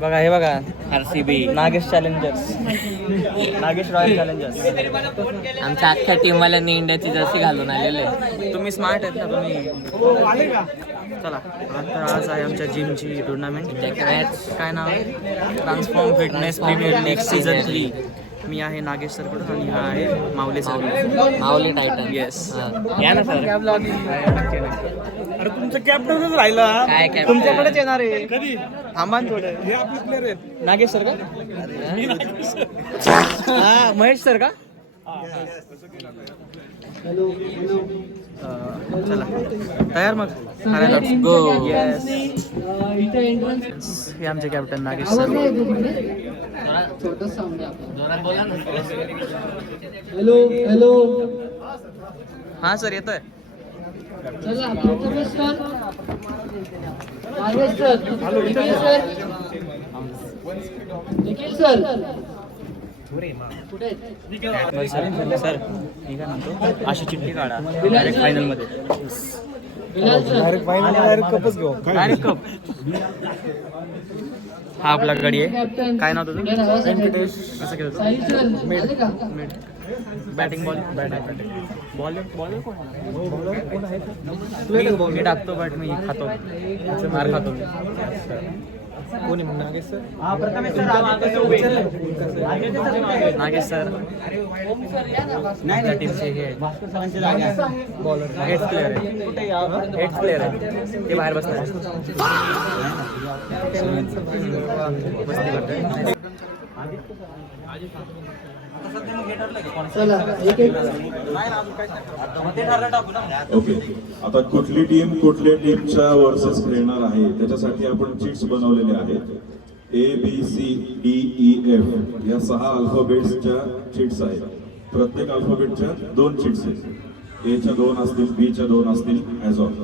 बघा हे बघा RCB Nagesh challengers, Nagesh royal challengers. आमच्या अख्ख्या टीमवाल्यांनी इंडियाची जर्सी घालून आलेले. तुम्ही स्मार्ट आहेत ना तुम्ही. चला तर आज आहे आमच्या जिमची टुर्नामेंट. काय नाव आहे? Transform fitness premier league season 3. मी आहे नागेश सरकडून आणि हा आहे Mauli sir. Mauli titan. Yes या ना सर. अरे तुमचं कॅप्टनच राहिला. काय कॅप्टन? तुमच्याकडेच येणार आहे. कधी थांबा ना थोडं. हे आपले प्लेयर आहेत. नागेश सर का? हा महेश सर का? चला तयार मग. गो. येस हे आमचे captain Nagesh sir. Hello hello. हा सर येतोय. चला Prathamesh sir, Nagesh sir, Nikhil sir, Nikhil sir कुठे सर मी काय म्हणतो अशी चिठ्ठी काढा डायरेक्ट फायनल मध्ये. बिलाल सर. डायरेक्ट कपच घेऊ. Direct cup. हा आपला गडी आहे. काय नाव तुझं? व्यंकटेश. कसं खेळतो? साई सर आले का? बॅटिंग बॉल मी टाकतो बॅट मी खातो मार खातो. कोणी नागेश सर? नागेश सर नाही टीमचे हे बॉलर हेड प्लेअर आहे. हेड प्लेअर आहे ते बाहेर बसतात. चला एक एक. ओके, आता कुठली टीम कुठल्या टीमच्या वर्सेस खेळणार आहे त्याच्यासाठी आपण चिट्स बनवलेले आहेत. ABCDEF या 6 अल्फाबेट्सच्या चिट्स आहेत. प्रत्येक अल्फाबेटच्या 2 चिट्स आहेत. Aच्या 2 असतील, Bच्या 2 असतील ॲज ऑफ.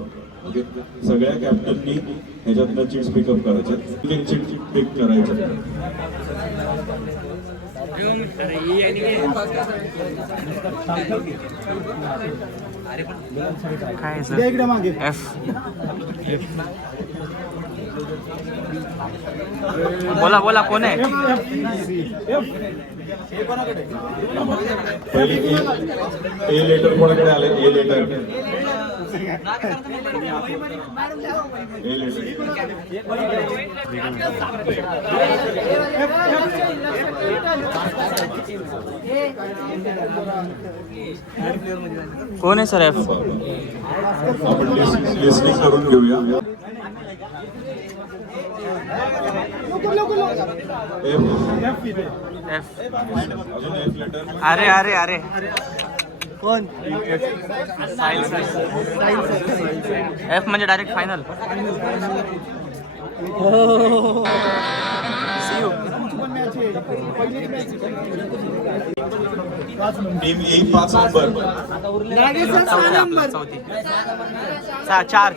ओके, सगळ्या कॅप्टननी ह्याच्यातनं चिट्स पिकअप करायच्या. एक चिट पिक करायच्या. काय सर? F. बोला बोला कोण आहे? पहिली ए लेटर कोणाकडे आले? A letter. कोण आहे सर? F. आपण लिस्निंग करून घेऊया. F. अजून एक लेटर. अरे अरे अरे कोण? F म्हणजे डायरेक्ट फायनल. टीम ए 5 नंबर. चौथी 4.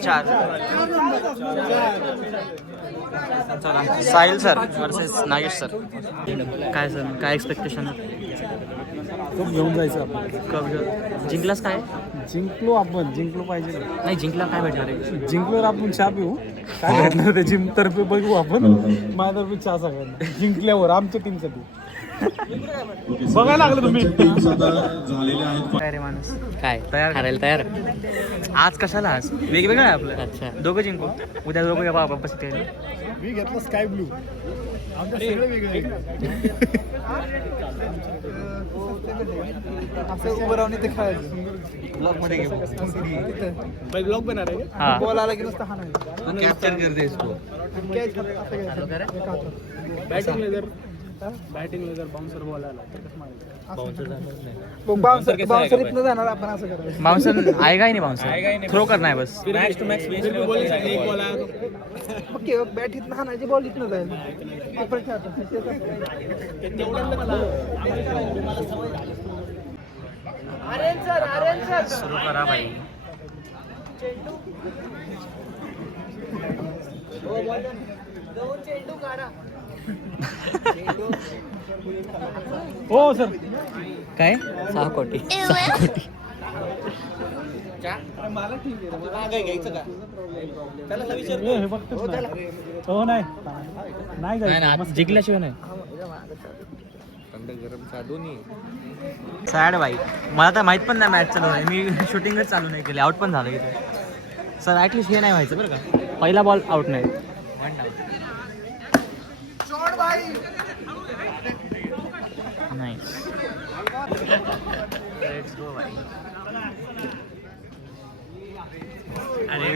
चला Sahil sir versus Nagesh sir. काय सर काय एक्सपेक्टेशन? कप घेऊन जायचं आपण. कप जिंकलास काय? जिंकलो आपण, जिंकलो पाहिजे. नाही जिंकला काय भेटणार आहे? जिंकल्यावर आपण चहा पिऊ. काय भेटणार ते जिम तर्फे बघू आपण. माझ्यातर्फे चहा सगळ्यांना जिंकल्यावर आमच्या टीमसाठी. बघायला लागलं तुम्ही. टीम्स आता झालेल्या आहेत. काय रे माणूस काय तयार? हारायला तयार. आज कशाला? आज वेगवेगळं आहे आपलं. अच्छा. दोघं जिंकू. उद्या दोघं वापस येते. मी घेतलं स्काय ब्लू. आमच्या सगळे वेगळे. असं उभं राहून इथे खेळायचं. ब्लॉग मध्ये घेऊ. ब्लॉग बनणार आहे. हा. बॉल आला की नुसतं हा नाही. कॅप्चर करते इसको. बॅटिंग लेदर बाउन्सर बॉल आला तर कसं मारायचं? बाउन्सर इथनं जाणार आपण असं करायचं. बाउन्सर आहे काय नाही. बाउन्सर थ्रो करणार आहे बस. ओके बॅट इथनं हाणायची बॉल इथनं जाईल. सुरू करा भाई. हो सर. काय 6 कोटी. हे बघतोच ना. हो नाही नाही जायचं. मस्त. जिंकल्याशिवाय नाही. सॅड बाई. मला तर माहित पण नाही मॅच चालू आहे. मी शूटिंगच चालू नाही केली. आउट पण झालं इथे. सर ॲटलिस्ट हे नाही व्हायचं बरं का. पहिला बॉल आउट नाही. नाईस. Let's go by. अरे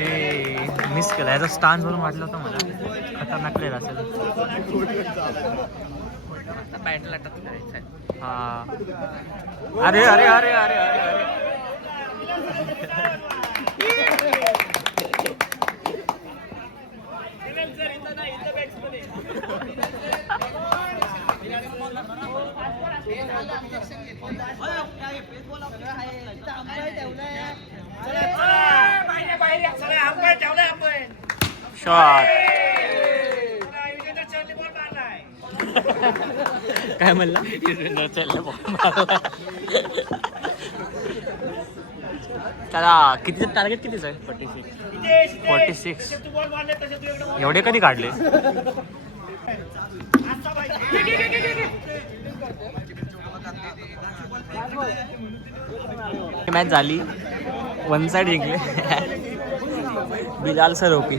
मिस केला. याचा स्टान्स वरून वाटलं होतं मला खतरनाक प्लेअर असेल. बॅटला टच करायचं आहे. हा. अरे अरे अरे अरे अरे अरे. शॉट. काय म्हणला. त्याला किती टार्गेट कितीच आहे. 46. एवढे कधी काढले. मॅच झाली. 1 साइड जिंकले. Bilal sir okay.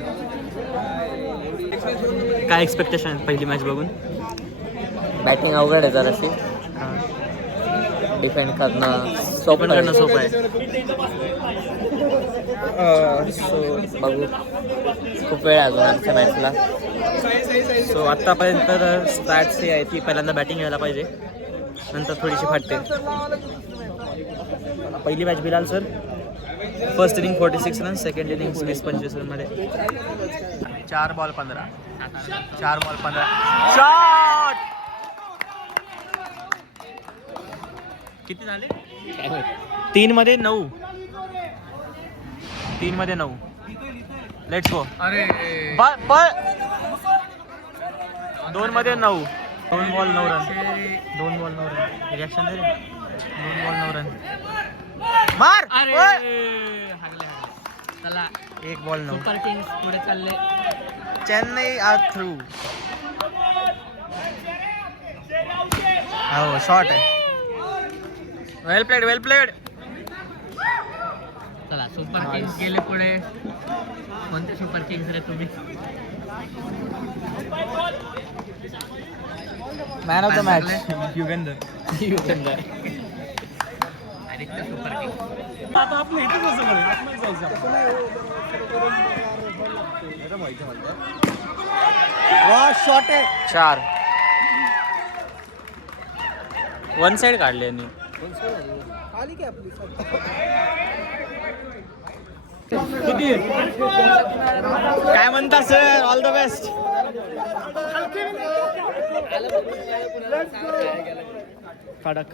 काय एक्सपेक्टेशन पहिली मॅच बघून. बॅटिंग अवघड आहे जराशी. डिफेंड करणं सोपं आहे. सोपं आहे. बघू खूप वेळ आहे अजून आमच्या मॅचला. सो आत्तापर्यंत स्टॅट्स ही आहे ती पहिल्यांदा बॅटिंग घ्यायला पाहिजे. नंतर थोडीशी फाटते. पहिली match Bilal sir. First inning 46 run. Second inning 20-25 रनमध्ये 4 बॉल 15. शॉट. किती झाले. 3 मध्ये 9. 3 मध्ये 9. Let's go. अरे 2 मध्ये 9. 2 ball 9 run. 2 ball 9 run. Reaction दे रे. 2 बॉल 9 रन. मार. चला 1 बॉल 9. सुपर किंग्स पुढे चालले. Chennai are through. हो शॉट आहे. Well played. चला सुपर किंग्स गेले पुढे. कोणते सुपर किंग्स रे तुम्ही. Man of the match Yugender. Super kings. आता आपलं इथेच असं करेल. आपल्याला जायचं. शॉट आहे. 4. 1 साइड काढले यांनी. आली की आपली. काय म्हणता सर. All the best. खडक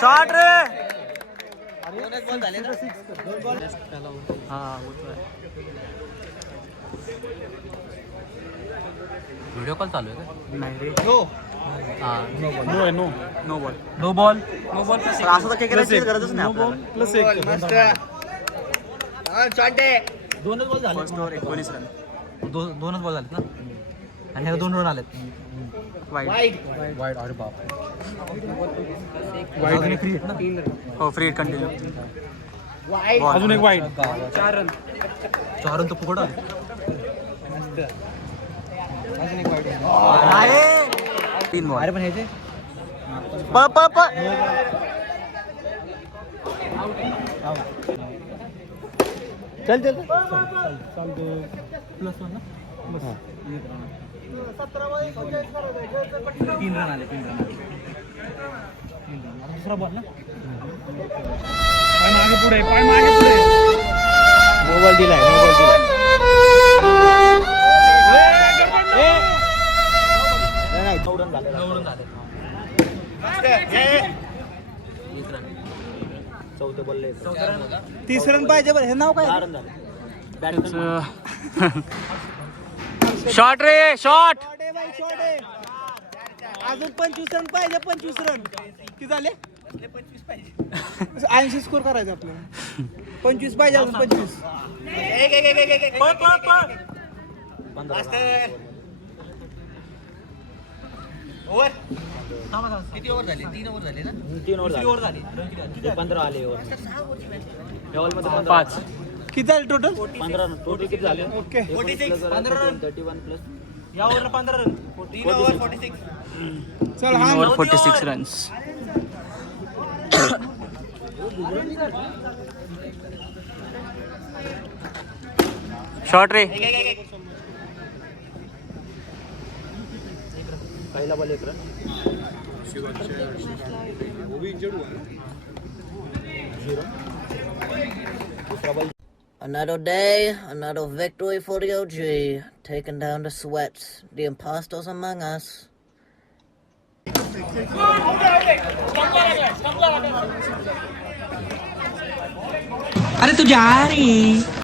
शॉट रे. व्हिडिओ कॉल चालू आहे का. नाही रे. No ball. असं तर काही करायची गरजच नाही आपल्याला. प्लस 1. दोनच बॉल झाले. First over 19 run. दोनच बॉल झालेत ना. आणि ह्याला 2 रन आलेत. वाईड. अरे बाप. वाईड फ्री आहेत ना. हो फ्री कंटिन्यू. अजून एक वाईड. 4 रन तर फुकट आले. आहे 3 बॉल. अरे पण ह्याचे पळ. चल चालतं. प्लस 1 ना. 3 रन आले. 3 रन. दुसरा बॉल ना. पाय मागे पुढे. नो बॉल दिलाय. नाही 9 रन झाले. तीस रन पाहिजे बरं. हे नाव काय? शॉट रे शॉट. शॉट आहे बाई, शॉट आहे. अजून 25 रन पाहिजे. 25 रन किती झाले? 80 स्कोर करायचा आपल्याला. 25 पाहिजे अजून 25. किती ओव्हर झाले? 3 ओव्हर झाले ना? 3 ओव्हर झाले. 15 आले ओव्हर. पाच. किती झाले टोटल? 15 टोटल किती झाले? ओके. 15 रन 31 प्लस या ओव्हरला 15 रन. 3 ओव्हर 46. चल हा 46 रन्स. शॉट रे. पहिला ball 1 run. Another day, another victory for the OG, taking down the Sweats, the imposters among us. अरे तू जा रे.